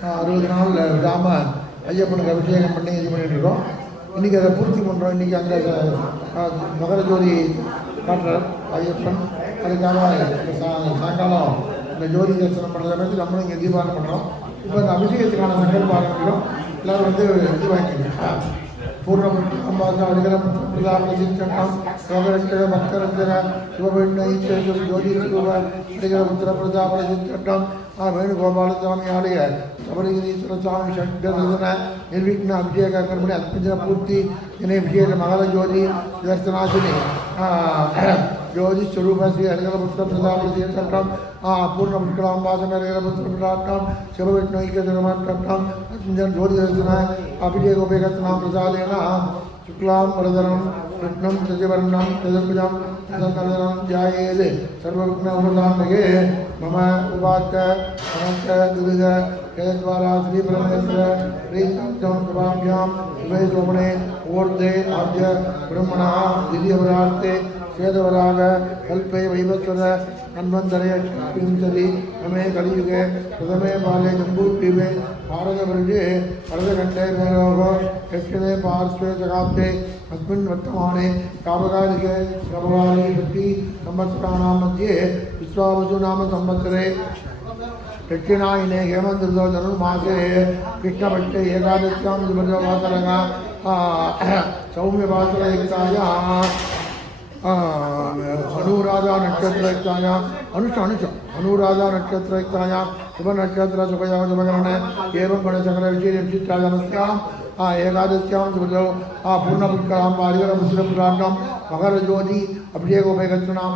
60 நாள் விடாமல் ஐயப்பனுக்கு அபிஷேகம் பண்ணி இது பண்ணிட்டுருக்கோம். இன்றைக்கி அதை பூர்த்தி பண்ணுறோம். இன்றைக்கி அங்கே மகர ஜோதி காட்டுறார் ஐயப்பன். அதுக்காக சாயங்காலம் இந்த ஜோதி தரிசனம் பண்ணுறத பற்றி நம்மளும் இங்கே தீபாவளி பண்ணுறோம். இப்போ இந்த அபிஷேகத்துக்கான சங்கல்பம் ஆரம்பிக்கிறோம். எல்லோரும் வந்து இது வாங்கிக்கணும். पूर्णप्रदाप्रसिद्धं योगरक्षक भक्तरक्षक शिवभिन्नैश्वर्य ज्योतिषपुत्रप्रदाप्रसिद्धं वेणुगोपाल स्वामी आलय शबरीश्वर स्वामी षड्दर्शन निर्विघ्न अभिषेक कर्मणि अत्मजन पूर्ति जने विशेष मंगल ज्योति दर्शनाशिनी ज्योति स्वरूप श्री हरिहरपुत्र प्रदाप्रसिद्धं पूर्णपुष्कराम्बासन हरिहरपुत्र प्रदाप्तं शिवविष्णुकर्मं अत्मजन ज्योति दर्शन अभिषेकोपेकनाम प्रसादेन शुक्लां वरदनं कृष्णं शशिवर्णं चतुर्भुजं प्रसन्नवदनं ध्यायेत् सर्वविघ्नोपशान्तये मम उवाच अनन्त दुर्ग केद्वारा श्री ब्रह्मेन्द्र श्रीचं सभाभ्यां शुभे शोभने ऊर्ध्वे आद्य ब्रह्मणः दिव्यवरार्थे श्वेतवराग कल्पे वैवस्वत अन्वन्तरे विंशति नमे कलियुगे प्रथमे बाले जम्बूद्वीपे भारतवर्षे भरतखण्डे मेरोः दक्षिणे पार्श्वे सकाब्दे अस्मिन् वर्तमाने कामकालिके प्रभवानि षष्ठी संवत्सराणां मध्ये विश्वावसु नाम संवत्सरे दक्षिणायने हेमन्तऋतौ धनुर्मासे कृष्णपक्षे एकादश्यां सुभद्रवासरः सौम्यवासरयुक्तायाः अनुराधा नक्षत्रयुक्तायां अनुराधा नक्षत्रयुक्तायां शुभ नक्षत्र शुभया शुभकरण एवं गणशंकर विशेष विशिष्टायां एकादश्यां सुभद्रौ पूर्णपुष्करां हरिहरपुत्रपुराणं मकर ज्योति अभिषेकोपेकनाम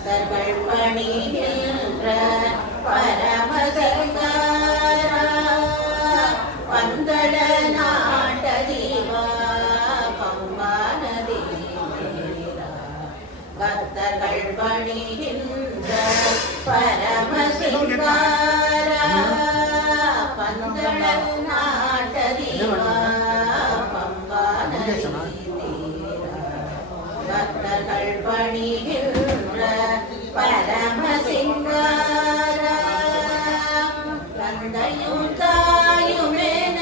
பக்தர்கள் பணிகின்ற பரமசிங்காரா பந்தள நாட்டதீவா பம்பானதீரா பக்தர்கள் பணிகின்ற பரமசிங்காரா பந்தள நாட்டதீவா பம்பானதீரா பக்தர்கள் பணிகின்ற பரமசிங்காரா தந்தையும் தாயுமென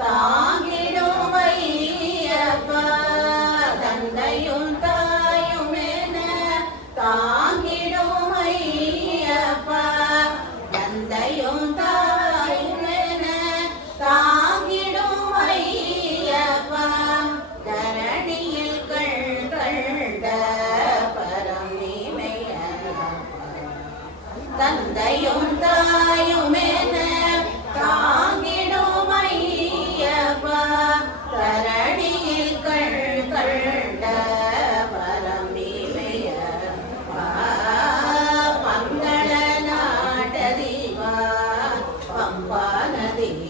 தாங்கிடும் ஐயப்பா தந்தையும் தாயுமென தாங்கிடும் ஐயப்பா தந்தையும் தாயுமென தாங்கிடும் ஐயப்பா தரணியில் கண்ட தந்தையும் தாயுமென தாங்கிடும் ஐயப்பா தரணியில் கண்ட பரமேமையப்பா பந்தள நாட்டதீவா பம்பானதீரா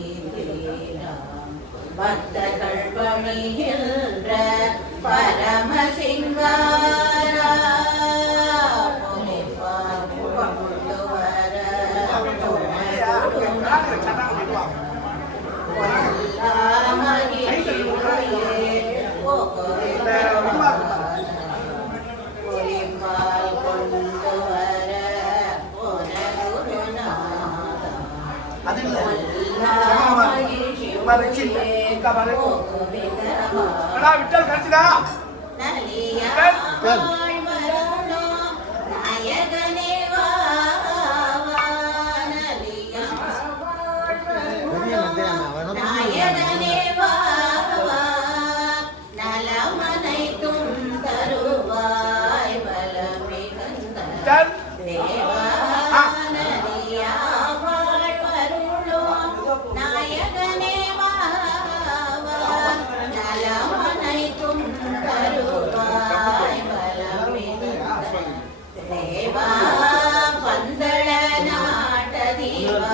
பக்தர்கள் பணிகின்ற பரமசிங்காரா விட்டல் கட்சிதா பந்தள நாட்டதீவா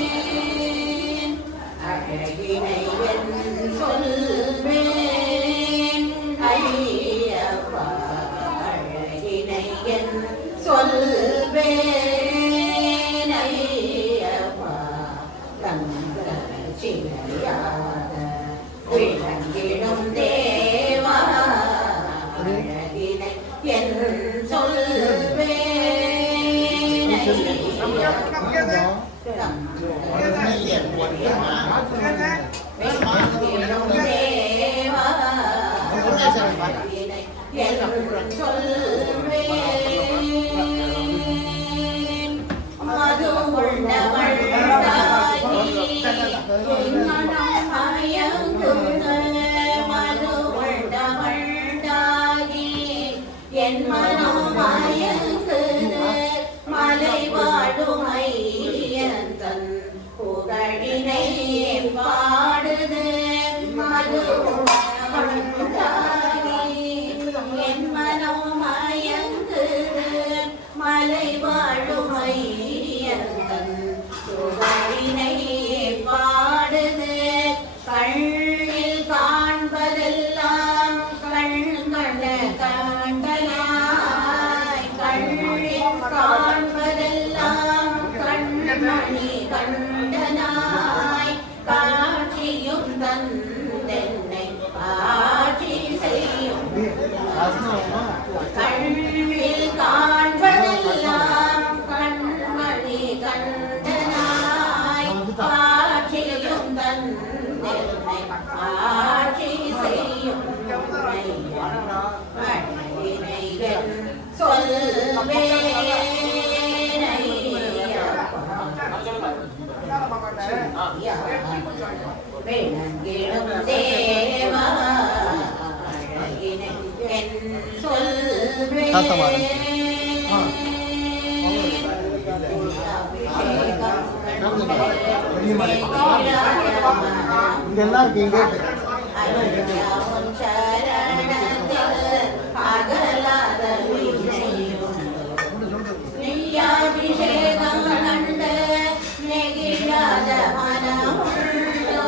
சொல்வேன் அழகினை சொல்வேன் ஐயப்பா அழகினை சொல்வேன் ஐயப்பா தங்க சிலையாக விளங்கிடும் தேவா அழகினை சொல்வேன் மது என் மனம் மயங்குது மலை வாழும் ஐயந்தன் புகழினை பாடுது மது என் மனம் மயங்குது மலை வாழும் ஐயந்தன் புகழினை பாடுது கண்ணில் காண்பதெல்லாம் கண்கண்ட காண்டலாய் கண்ணில் காண்பதெல்லாம் கண்மணி கண்டனாய் காட்சியும் தந்தென்னை ஆட்சி செய்யும் கண்ணில் காண்பதெல்லாம் கண்மணி கண்டனாய் காட்சியும் தந்தென்னை ஆட்சி செய்யும் அழகினை வேணங்கிடும் தேவா அழகினை என் சொல்வேன் இங்க எல்லாம் இருக்கீங்க அகலாத நெய்யாபிஷேகம் கண்டு நெகிழாத மனமுண்டோ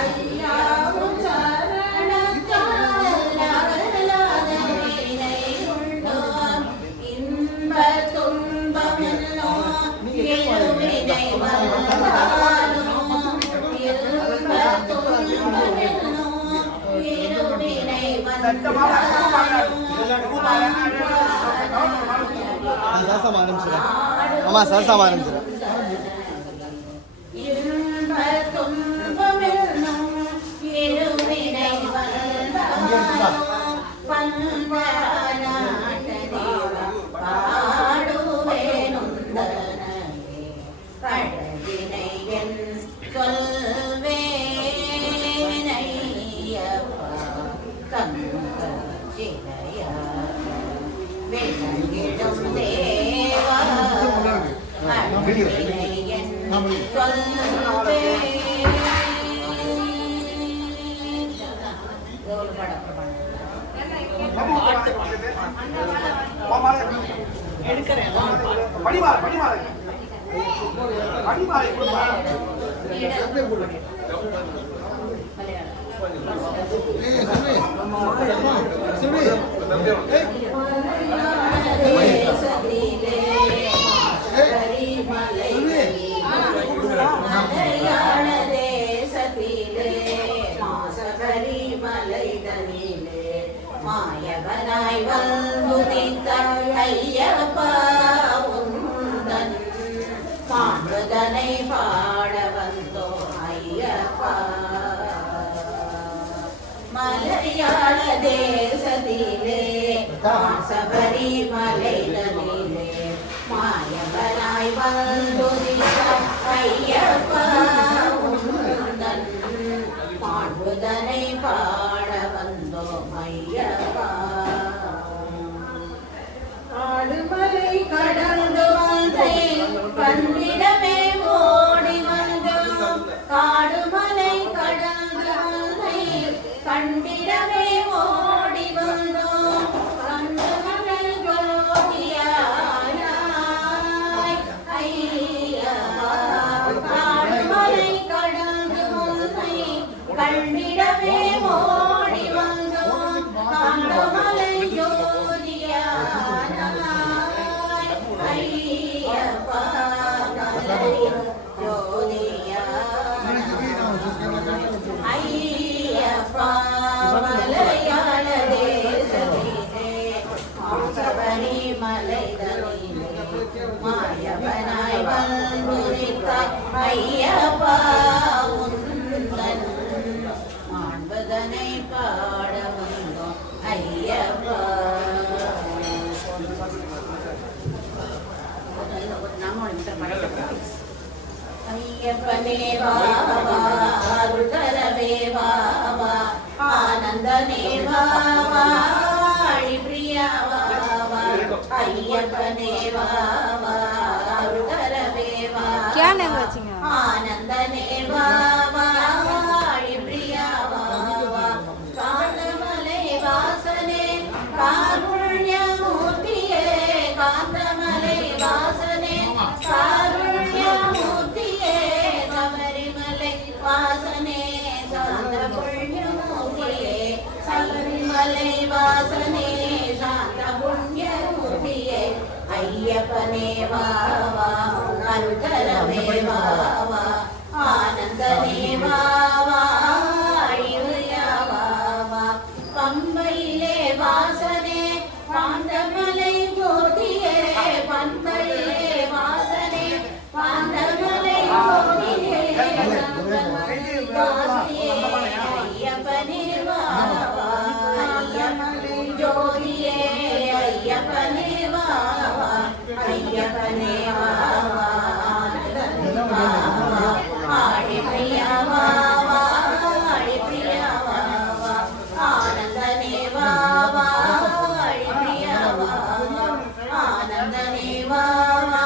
ஐயாவும் சரணத்தால் அகலாத வினை உண்டோ இன்ப துன்பமென்னோ இருவினை வந்தாலும் இன்ப துன்பமென்னோ இருவினை வந்தாலும் சரசமானம் சில ஆமா சரசமானம் சில இன்ப துன்பமென்னும் இருவினை வந்தாலும் பண்பானாட்ட தேவம் பாடுவேனுந்தனே பழகினை என் சொல்வேனையப்பா கங்க சிலையா விளங்கிடும் தேவா அழகினை என் மாயவனாய் வந்துதித்த ஐயப்பா உந்தன் மாண்புதனை பாட வந்தோ ஐயப்பா மலையாள தேசத்திலே சபரி மலைதனிலே மாயவனாய் வந்துதித்த ஐயப்பா உந்தன் மாண்புதனை பாட வந்தோ ஐயப்பா ஆடுமலை கடந்து வந்தேன் கண்ணிடமே ஓடி வந்தோம் காடுமலை கடந்து வந்தேன் கண்டிடமே ஓடி வந்தோம் கண்டுமலை ஜோதியாய் ஐயா காடுமலை கடந்து வந்தேன் கண்டிடமே ஓடி வந்தோம் கண்டுமலை ஜோதியாய் ஐயப்பா ஐயப்பா மலையாள தேசத்திலே சபரி மலைதனிலே மாயவனாய் வந்துதித்தாய் ஐயப்பா உந்தன் மாண்புதனை பாட வந்தோம் ஐயப்பா ஐயப்பனே வாவா அருள் தரவே வாவா ஆனந்தனே வாவா பிரியா வாவா ஐயப்பனே வாவா அருள் தரவே வாவா ஆனந்தனே வாவா பிரியா வாவா காந்தமலை வாசனே காருண்யமூர்த்தியே காந்தமலை வாசனே காருண்யமூர்த்தியே சபரிமலை வாசனே சாந்த புண்ணியமூர்த்தியே சபரிமலை வாசனே சாந்த புண்ணியமூர்த்தியே ஐயப்பனே வாவா அருள் தரவே வாவா ஆனந்தனே வாவா அழிவுயா வாவா பம்பையிலே வாசனே பாந்தமலை ஜோதியே பம்பையிலே வாசனே பாந்தமலை ஜோதியே ஐயப்பனே வாவா ஐயப்பனே ஜோதியே ஐயப்பனே வா வா ஐயப்பனே வா வா ஆடி பிரியா வா வா ஆடி பிரியா வா வா ஆனந்தனே வா வா ஆடி பிரியா வா வா ஆனந்தனே வா வா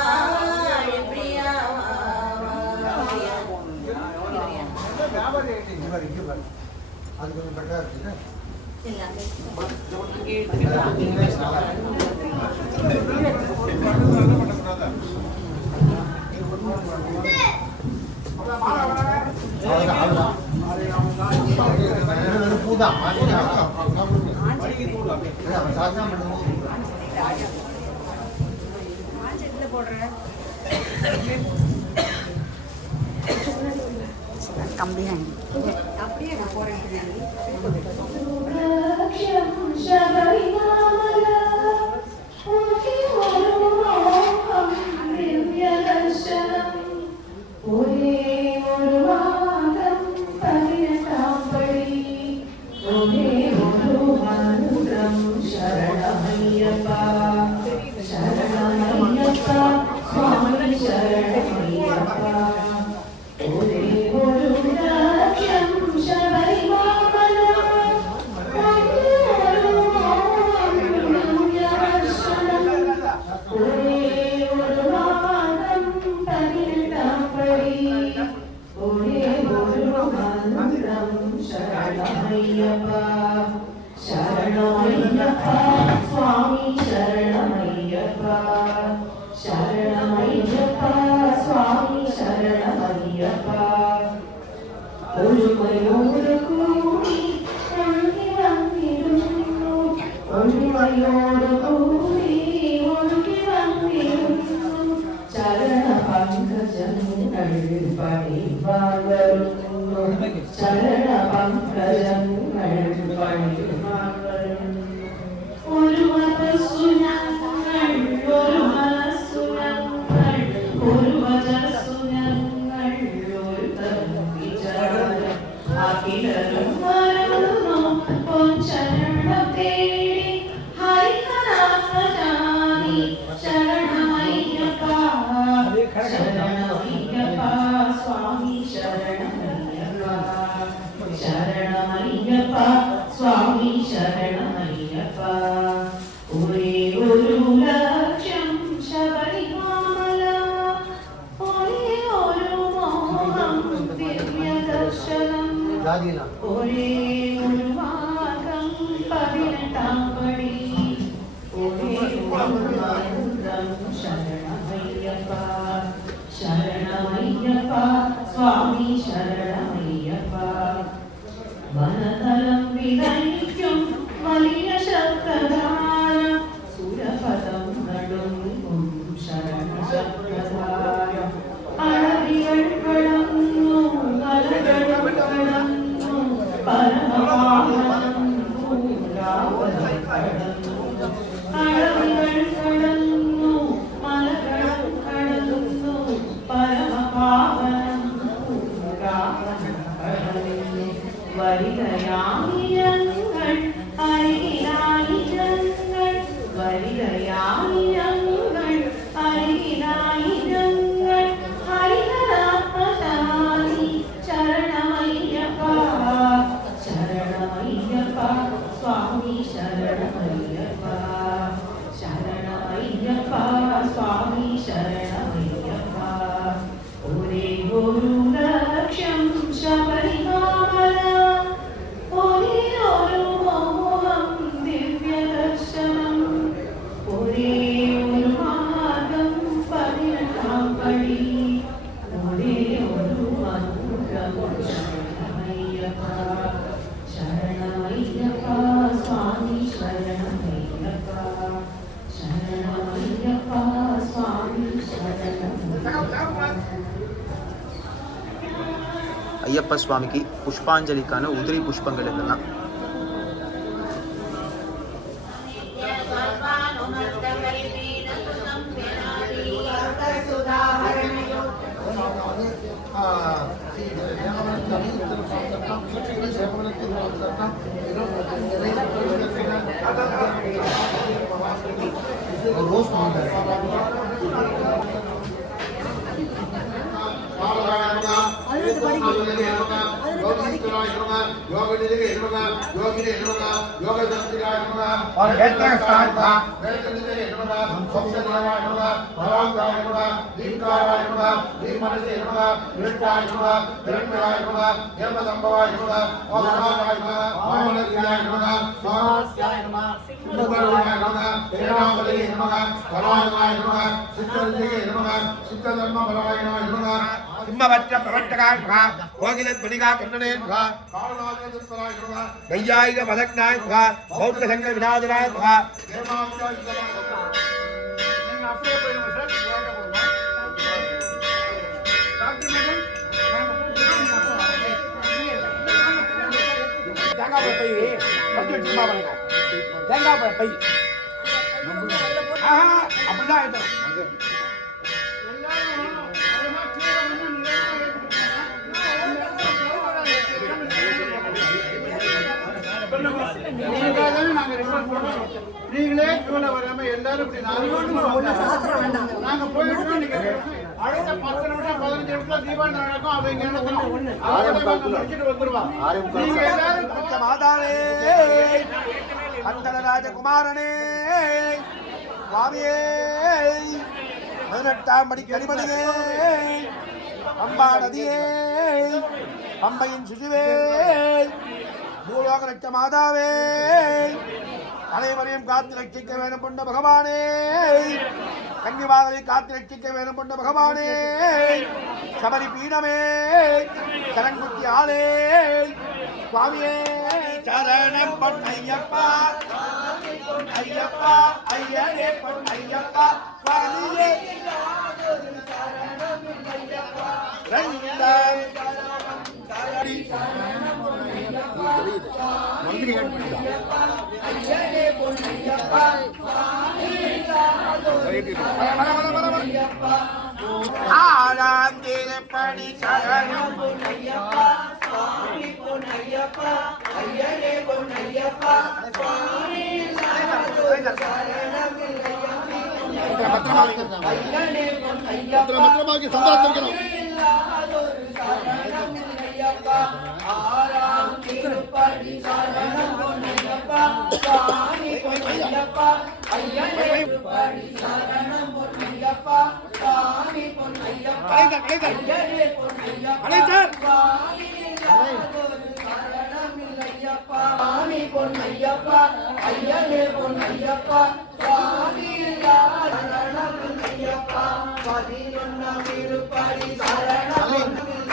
ஆடி பிரியா வா அது கொஞ்சம் பெட்டரா இருக்குது. கம்பி ஹேண்ட் ஐயப்ப சுவாமிக்கு புஷ்பாஞ்சலிக்கான உதிரி புஷ்பங்கள் இதெல்லாம். ரோஸ் பண்ணிட்டாரு. சிம்மவற்ற பிரவர்த்தகாய் மகா கோகிலத் பணிகா கண்ணனே மகா நையாயிக மதக்னாய் மகா பௌத்த சங்க விநாதனாய் மகா தேங்காய் பை தேங்காய் பை அப்படிதான் ஆயிட்டோம். நீங்களே கீழே வராம எல்லாரும் நாங்க போயிட்டு நீங்க அடுத்த 10 நிமிஷம் 15 நிமிஷம் தீபாவளி நடக்கும். அவங்க முடிச்சுட்டு வந்துருவாங்க. மாதாவே கந்தன ராஜகுமாரனே சுவாமியே 18ஆம் படி கடிமணியே அம்பா நதியே பம்பையின் சிசுவே பூலோக ரட்ச மாதாவே அனைவரையும் காத்து ரட்சிக்க வேணும் கொண்ட பகவானே கன்னிமார்களை காத்து ரட்சிக்க வேணும் கொண்ட பகவானே சபரி பீடமே சரங்குத்தி ஆளே சுவாமியே சரணம் பொன்னையப்பா ஐயப்பா ஐயனே பொன்னையப்பா சுவாமியே ரெண்டாம் ஆறாம் திருப்பணி சரணம் பொன்னையப்பா சுவாமி பொன்னையப்பா ஐயனே பொன்னையப்பா சுவாமி சரணம் பத்திரமாக்கி சந்தானம் ஆறாம் திருப்படி சரணம் பொன்னையப்பா சுவாமி பொன்னையப்பா ஐயனே திருப்படி சரணம் பொன்னையப்பா சுவாமி பொன்னையப்பா ஐயனே பொன்னையப்பா சுவாமி சரணம் இல்லையப்பா சுவாமி பொன்னையப்பா ஐயனே பொன்னையப்பா சுவாமி சரணம் இல்லையப்பா 11ஆம் திருப்படி சரணம் இல்லையப்பா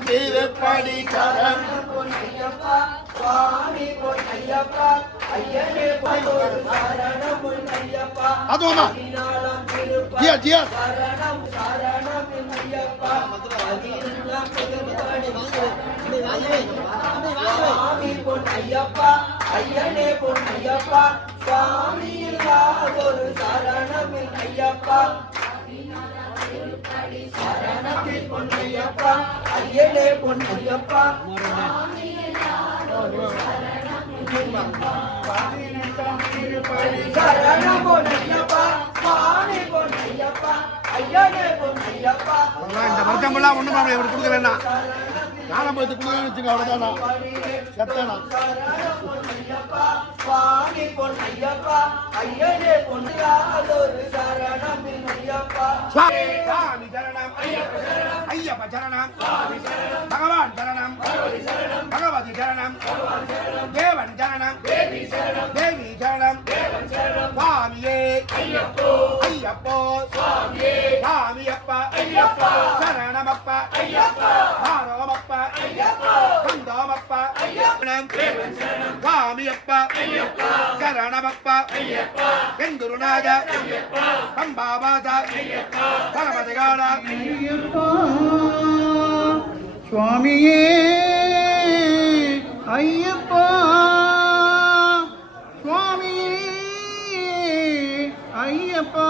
12ஆம் திருப்படி சரணம் பொன்னையப்பா சுவாமி பொன்னையப்பா ஐயனே சரணம் பொன்னையப்பா அதுவாமா 14ஆம் திருப்படி ஜியா ஜியா சரணம் சரணம் பொன்னையப்பா 15ஆம் திருப்படி சுவாமி பொன்னையப்பா ஐயனே பொன்னையப்பா சுவாமி ஒரு சரணம் ஐயப்பா சரணம் பொன்னையப்பா ஐயனே பொன்னையப்பா சரணம் பொன்னையப்பா சுவாமி பொன்னையப்பா ஐயனே பொன்னையப்பா இந்த மருத்துவமெல்லாம் ஒண்ணும் மாப்பிள்ளை இவருக்கு கொடுக்க வேண்டாம். நானும் போய் கொடுக்கணும்னு வச்சுங்க அவ்வளோதானா செத்தேனா சுவாமி பொன்னையப்பா ஐயனே பொன்னையாதொரு சரணம் ஐயப்பா சுவாமி சரணம் ஐயப்ப சரணம் பகவான் சரணம் பகவதி சரணம் தேவன் சரணம் தேவி சரணம் சுவாமியே ஐயப்போ சுவாமியப்பா சரணமப்பா ஆரோமப்பா கந்தோமப்பா சுவாமியப்பா சரணமப்பா எங்குருநாத பம்பாபாத பரமதிகார சுவாமியே ஐயப்பா சுவாமியே ஐயப்பா